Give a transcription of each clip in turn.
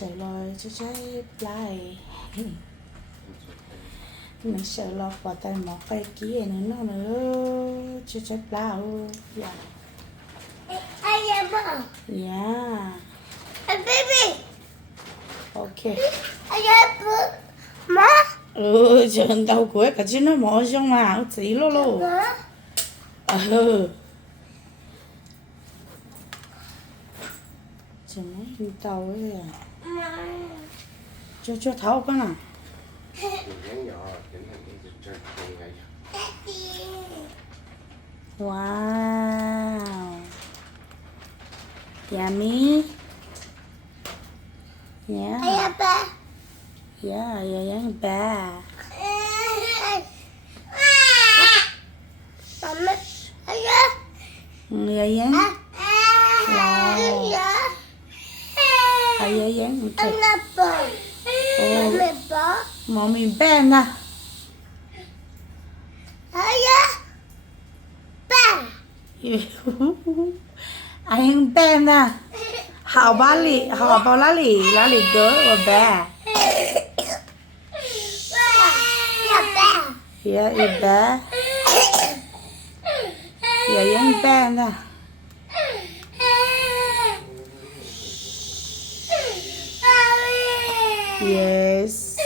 sợ rồi cho trái lại mình sợ lo quả tay mỏ cây kia nữa nó nữa cho trái bao dạ yeah baby ok má trường đầu cuối cả chứ nó mỏ trong mà chỉ lô lô trường nó hình tàu ấy à cho tháo con nào wow yummy yeah yeah yeah ba yeah wow yeah okay mommy ben à anh ben à hảo ba lì hảo bao lá lì gỡ và bé yeah it bé yeah anh ben à yes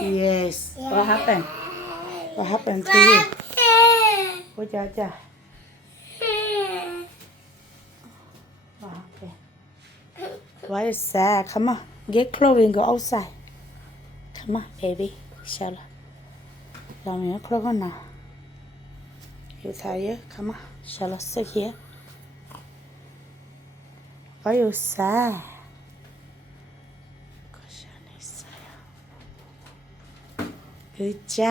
yes what happened to you ôi cha cha what happened why is sad come on get clothing go outside come on baby shall làm nhớ clothes con nào you tired come on shall sit here why you sad good job.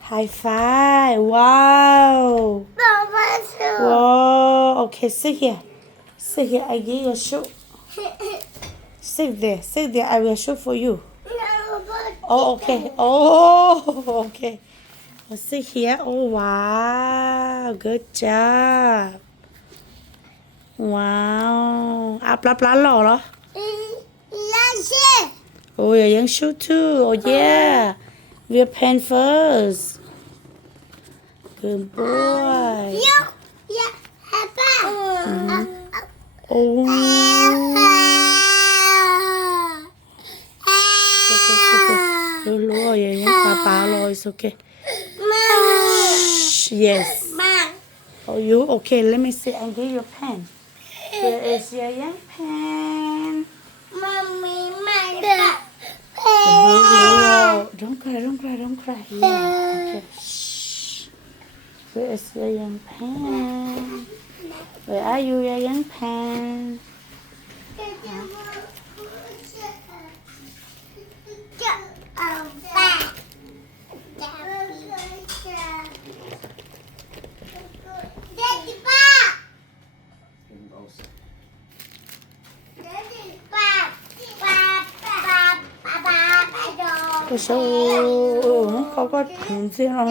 High five. Wow. Whoa. Okay, sit here. Sit here. I give you a shoe. Sit there. I will shoot for you. Oh, okay. Oh, okay. Well, sit here. Oh, wow. Good job. Wow. Áp lá lò đó. Oh, yeah, young shoe too. Oh, yeah. Wear pants first. Good boy. Oh. It's okay. Lô, yeah, Papa, Lô, it's okay. Shh, yes. Oh, you? Okay, let me see. I give you a pen. Here is your young pen. Don't cry. Yeah, okay. Shh. Where is your young pen? Where are you, your young pen? Sao không có thằng gì hả?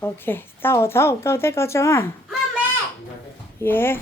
Ok, tao câu thế câu cho à? Yeah.